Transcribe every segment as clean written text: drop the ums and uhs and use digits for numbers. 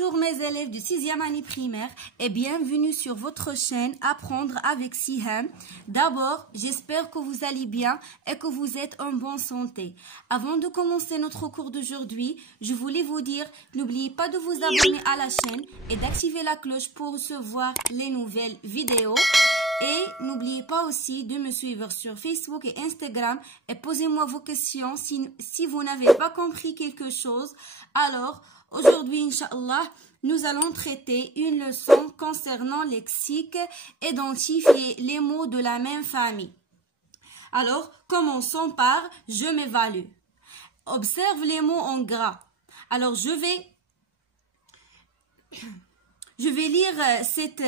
Bonjour mes élèves du 6e année primaire et bienvenue sur votre chaîne Apprendre avec Siham. D'abord, j'espère que vous allez bien et que vous êtes en bonne santé. Avant de commencer notre cours d'aujourd'hui, je voulais vous dire, n'oubliez pas de vous abonner à la chaîne et d'activer la cloche pour recevoir les nouvelles vidéos. Et n'oubliez pas aussi de me suivre sur Facebook et Instagram et posez-moi vos questions si vous n'avez pas compris quelque chose. Alors, aujourd'hui, Inch'Allah, nous allons traiter une leçon concernant lexique, identifier les mots de la même famille. Alors, commençons par « je m'évalue ». Observe les mots en gras. Alors, je vais lire cette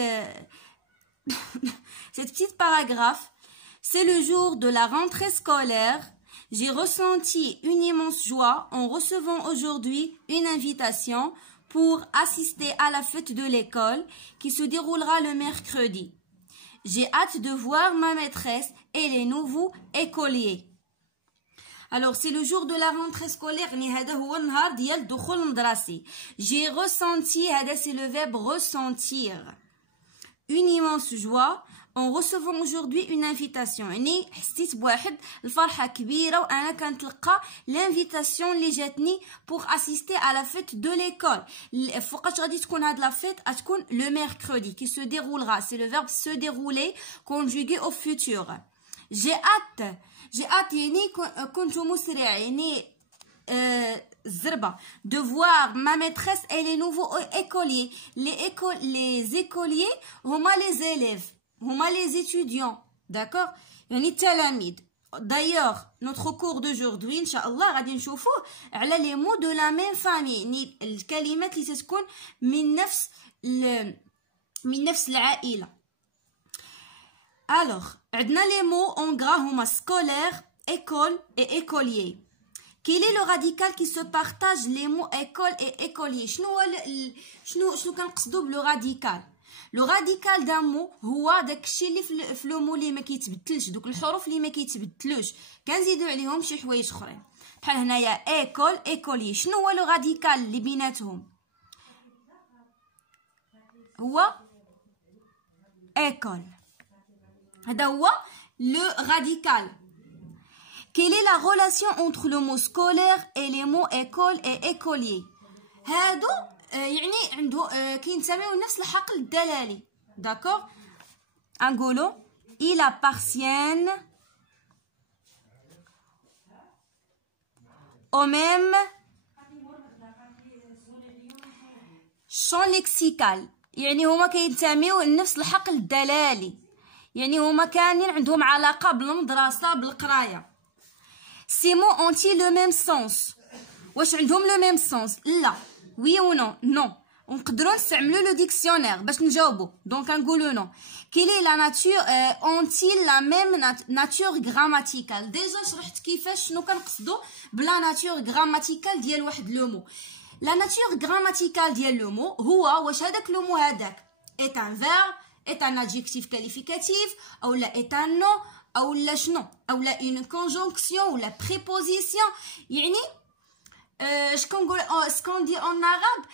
petite paragraphe. C'est le jour de la rentrée scolaire. J'ai ressenti une immense joie en recevant aujourd'hui une invitation pour assister à la fête de l'école qui se déroulera le mercredi. J'ai hâte de voir ma maîtresse et les nouveaux écoliers. Alors, c'est le jour de la rentrée scolaire. J'ai ressenti, c'est le verbe ressentir. Une immense joie en recevant aujourd'hui une invitation. يعني حسيت بواحد الفرحة كبيرة وأنا كنتلقى l'invitation اللي جاتني pour assister à la fête de l'école. فوقاش غادي تكون هاد la fête غتكون le mercredi qui se déroulera. C'est le verbe se dérouler conjugué au futur. J'ai hâte يعني كنت مسرع يعني الزربة de voir ma maîtresse et les nouveaux écoliers. Les écoliers هما les élèves, هما les étudiants, d'accord? يعني التلاميذ. D'ailleurs, notre cours d'aujourd'hui إن شاء الله غادي نشوفوه على les mots de la même famille. يعني الكلمات اللي تتكون من نفس العائلة. Alors, عندنا les mots en gras هما scolaire, école et écolier. Quel est le radical qui se partage les mots école et écolier? شنو كنقصدو بلو راديكال؟ لو راديكال دان مو هو داكشي اللي في لو مو اللي ما كيتبدلش، دوك الحروف اللي ما كيتبدلوش كنزيدو عليهم شي حوايج اخرين بحال هنايا ايكول ايكولي. شنو هو لو راديكال اللي بيناتهم؟ هو ايكول. هذا هو لو راديكال. Quelle est la relation entre le mot scolaire et les mots école et écolier? هادو يعني عنده كينتميو لنفس الحقل الدلالي. D'accord? نقولو ils appartiennent au même champ lexical. يعني هما كينتميو لنفس الحقل الدلالي، يعني هما كاملين عندهم علاقة بالمدرسة بالقراية. Ces mots ont-ils le même sens? واش عندهم le même sens؟ لا. oui ou non؟ non. ونقدروا نستعملوا لو ديكسيونير باش نجاوبوا. دونك نقولوا non. quelle est la nature ont-ils la même nature grammaticale؟ ديجا شرحت كيفاش شنو كنقصدوا بلا ناتور غراماتيكال ديال واحد لو مو. لا ناتور غراماتيكال ديال لو مو هو واش هذاك لو مو هذاك est un verbe, est un adjectif qualificatif ou la est un nom ou la شنو ou la une conjonction ou la préposition. يعني شكون دي en arabe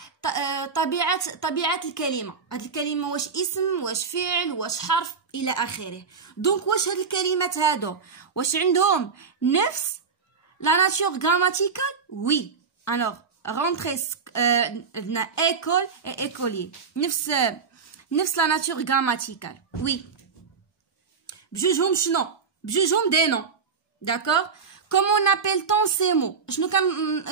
طبيعة الكلمة. هاد الكلمة واش اسم واش فعل واش حرف الى اخره. دونك واش هاد الكلمات هادو واش عندهم نفس la nature grammaticale؟ oui. alors rentrée عندنا école et écolier نفس la nature grammaticale. oui. بجوجهم شنو؟ بجوجهم دي نون. d'accord? comment appelle-t-on ces mots؟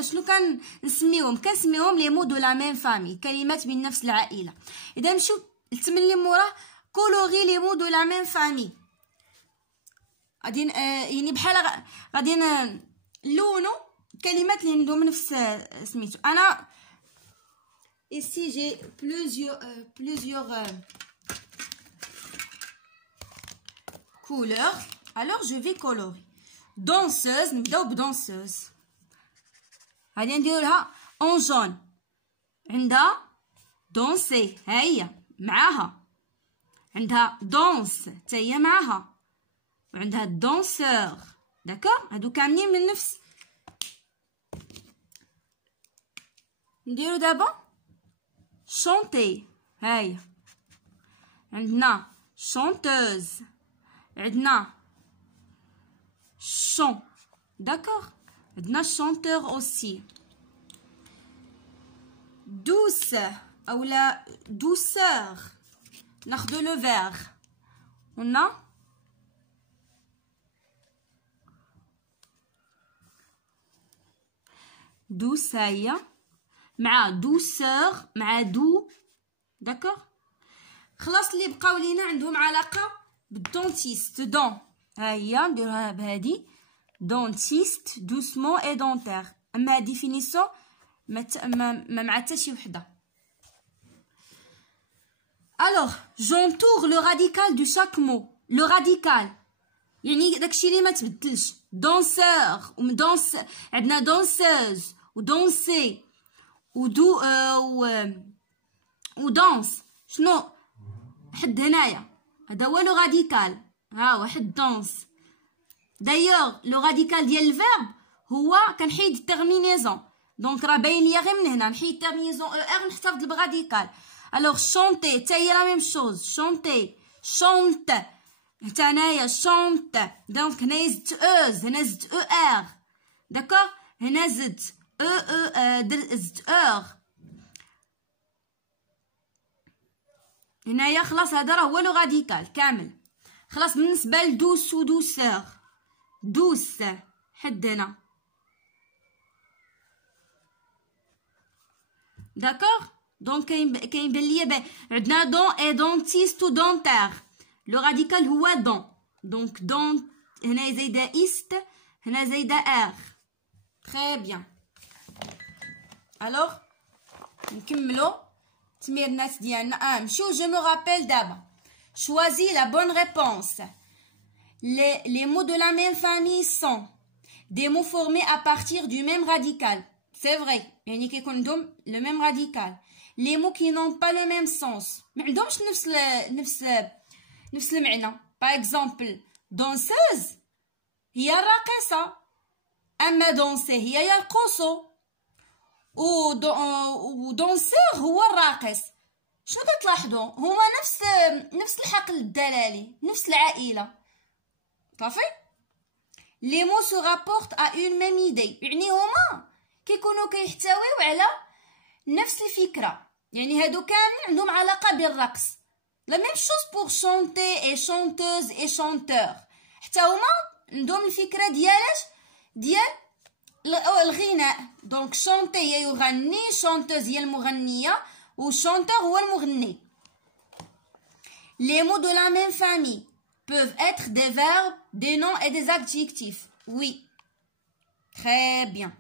شنو كنسميوهم؟ كنسميوهم les mots de la même famille، كلمات من نفس العائلة. إذا نمشيو للتمرين اللي موراه colorier les mots de la même famille. غادي يعني بحال غادي نلونو كلمات اللي عندهم نفس سميتو. أنا ici j'ai plusieurs couleurs. alors je vais colorer. danseuse نبداو بدانسوز. غادي نديرولها en jaune. عندها danser ها هي معاها. عندها danse حتى هي معاها. وعندها danseur. داكوغ؟ هادو كاملين من نفس. نديرو دابا chanter هاي عندنا chanteuse عندنا chant d'accord عندنا chanteur aussi douce ou la douceur ناخذ le verbe on a douce هي مع douceur مع دو d'accord خلاص اللي بقاو لينا عندهم علاقه بالدونتيست دون ها هي نديروها بهادي دونتيست دوسمون اي دونتير اما ديفينيسيون ما مع حتى شي وحده. alors j'entoure le radical de chaque mot le radical يعني داكشي اللي ما تبدلش danseur ومدونس عندنا danseuse ودونسي ودو ودانس شنو حد هنايا هذا هو لو راديكال ها واحد دانس دايوغ لو راديكال ديال الفيرب هو كنحيد التيرمينيزون دونك راه باين ليا غير من هنا نحيد التيرمينيزون ار نحتفظ بالراديكال الوغ شونتي حتى هي لا ميم شوز شونتي شونت حتى هنايا شونت دونك هنايا زدت اوز هنا زدت او ار داكوغ هنا زدت زدت اور هنايا خلاص هذا راه هو لو راديكال كامل خلاص بالنسبه لدوس ودوسور دوس حد هنا داكوغ دونك كاين بان ليا عندنا دون اي دونتيست و دونتير لو راديكال هو دون دونك دون هنا زايده ايست هنا زايده ار تري بيان الوغ نكملو تمرينات ديالنا نمشيو جو مو رابيل دابا choisis la bonne réponse les mots de la même famille sont des mots formés à partir du même radical c'est vrai يعني كيكون عندهم le même radical les mots qui n'ont pas le même sens ما عندهمش نفس المعنى par exemple danseuse هي الراقصة اما danser هي يرقص و دونسور هو الراقص شنو كتلاحظوا هما نفس الحقل الدلالي نفس العائله صافي لي مو سو رابورت ا اون ميم ايدي يعني هما كيكونوا كيحتويو على نفس الفكره يعني هادو كاملين عندهم علاقه بالرقص لا ميم شوز بور شونتي اي شونتوز اي شونتور حتى هما عندهم الفكره ديال الغناء دونك شونتي هي يغني شونتوز هي المغنيه وشونتور هو المغني les mots de la même famille peuvent être des verbes des noms et des adjectifs oui très bien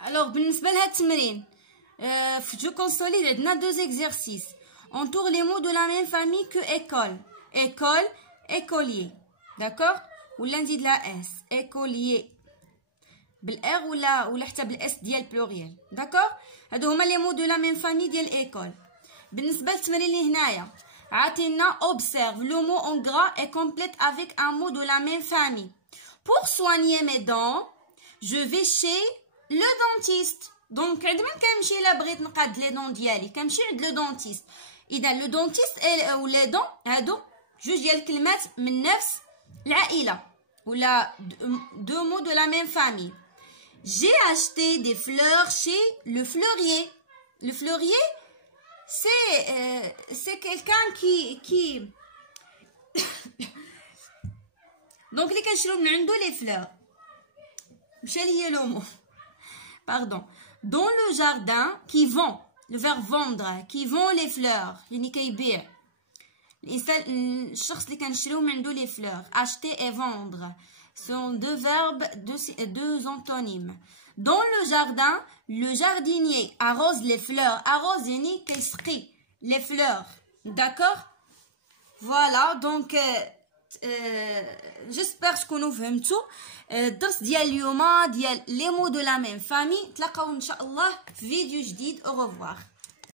alors بالنسبه لهاد التمرين في جو كونسوليد عندنا deux exercices entoure les mots de la même famille que école école écolier d'accord ولا نزيد لها اس écolier بالار ولا حتى بالاس ديال بلوريال داكوغ هادو هما لي مو دو لا ميم فامي ديال ايكول بالنسبه للتمرين اللي هنايا عطينا observe le mot en gras et complète avec un mot de la même famille pour soigner mes dents je vais chez le dentiste دونك عندما كنمشي الا بغيت نقاد لي دون ديالي كنمشي عند لو دونتيست اذا لو دونتيست و لي دون هادو جوج ديال الكلمات من نفس العائله ولا deux mots de la même famille j'ai acheté des fleurs chez le fleurier le fleurier c'est quelqu'un qui donc اللي كنشرو من عنده لي فلور مشى ليا لو مو pardon dans le jardin qui vend le verbe vendre qui vend les fleurs يعني كيبيع الانسان الشخص اللي كنشريو من عنده لي فلور acheter et vendre sont deux verbes deux antonymes dans le jardin le jardinier arrose les fleurs arrose يعني كيسقي les fleurs d'accord voilà donc j'espère تكونوا فهمتوا الدرس ديال اليوم ديال لي مو دو لا ميم فامي تلاقاو ان شاء الله في فيديو جديد au revoir